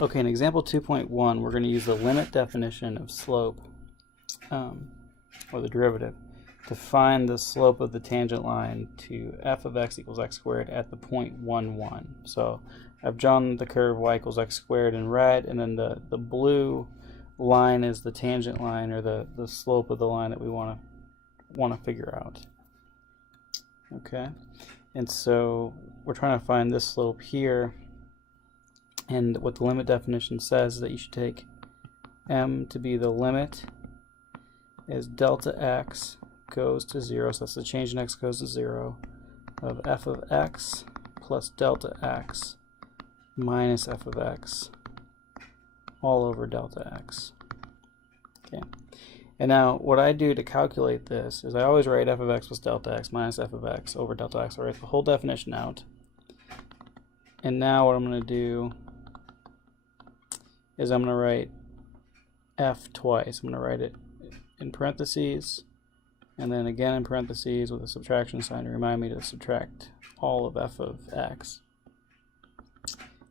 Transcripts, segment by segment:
Okay, in example 2.1, we're going to use the limit definition of slope, or the derivative, to find the slope of the tangent line to f of x equals x squared at the point 1, 1. So I've drawn the curve y equals x squared in red, and then the blue line is the tangent line, or the slope of the line that we want to figure out. Okay, and so we're trying to find this slope here. And what the limit definition says is that you should take m to be the limit as delta x goes to 0, so that's the change in x goes to 0, of f of x plus delta x minus f of x all over delta x. Okay. And now what I do to calculate this is I always write f of x plus delta x minus f of x over delta x. I write the whole definition out. And now what I'm going to do is I'm going to write f twice. I'm going to write it in parentheses, and then again in parentheses with a subtraction sign to remind me to subtract all of f of x.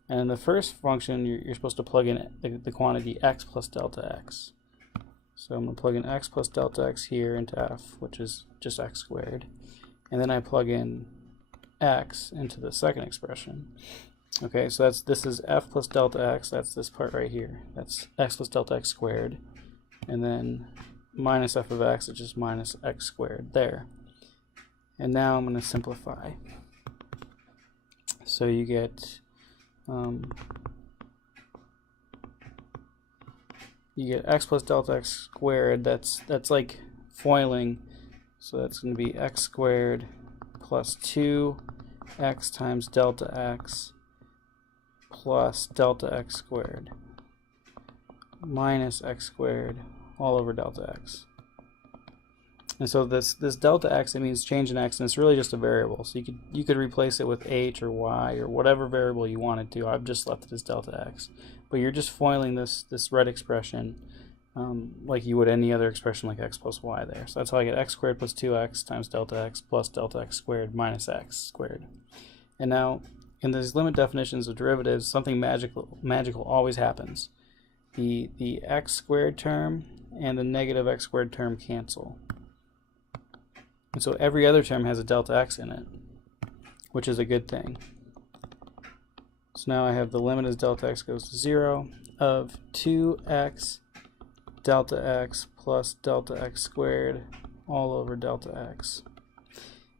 And in the first function, you're supposed to plug in the quantity x plus delta x. So I'm going to plug in x plus delta x here into f, which is just x squared. And then I plug in x into the second expression. Okay, so this is f plus delta x, that's this part right here. That's x plus delta x squared. And then minus f of x, which is minus x squared there. And now I'm going to simplify. So you get x plus delta x squared. That's like foiling. So that's going to be x squared plus 2x times delta x plus delta x squared minus x squared all over delta x. And so this delta x, it means change in x, and it's really just a variable. So you could replace it with h or y or whatever variable you wanted to. I've just left it as delta x. But you're just foiling this red expression like you would any other expression like x plus y there. So that's how I get x squared plus 2x times delta x plus delta x squared minus x squared. And now in these limit definitions of derivatives, something magical always happens. The x squared term and the negative x squared term cancel. And so every other term has a delta x in it, which is a good thing. So now I have the limit as delta x goes to 0 of 2x delta x plus delta x squared all over delta x.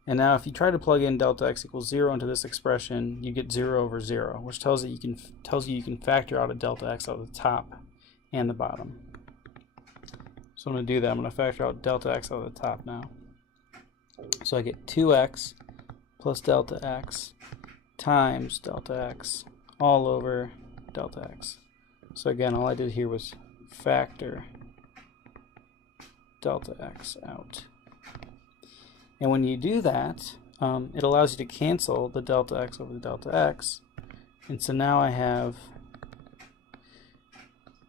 And now if you try to plug in delta x equals 0 into this expression, you get 0 over 0, which tells you you can factor out a delta x out of the top and the bottom. So I'm going to do that. I'm going to factor out delta x out of the top now. So I get 2x plus delta x times delta x all over delta x. So again, all I did here was factor delta x out. And when you do that, it allows you to cancel the delta x over the delta x. And so now I have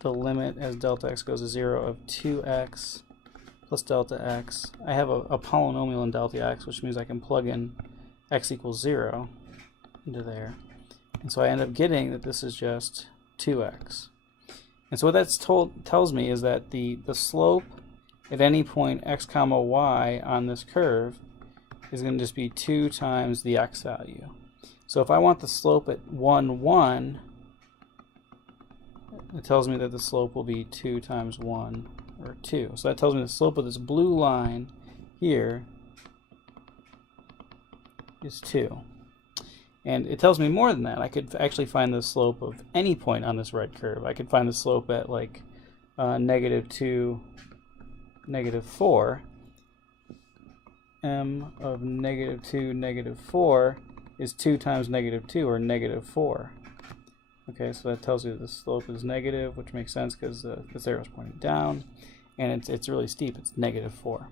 the limit as delta x goes to 0 of 2x plus delta x. I have a polynomial in delta x, which means I can plug in x equals 0 into there. And so I end up getting that this is just 2x. And so what that tells me is that the slope at any point x comma y on this curve is going to just be 2 times the x value. So if I want the slope at 1, 1, it tells me that the slope will be 2 times 1, or 2. So that tells me the slope of this blue line here is 2. And it tells me more than that. I could actually find the slope of any point on this red curve. I could find the slope at like -2, -4. M of -2, -4 is 2 times -2, or -4. Okay, so that tells you the slope is negative, which makes sense because this arrow is pointing down, and it's really steep. It's -4.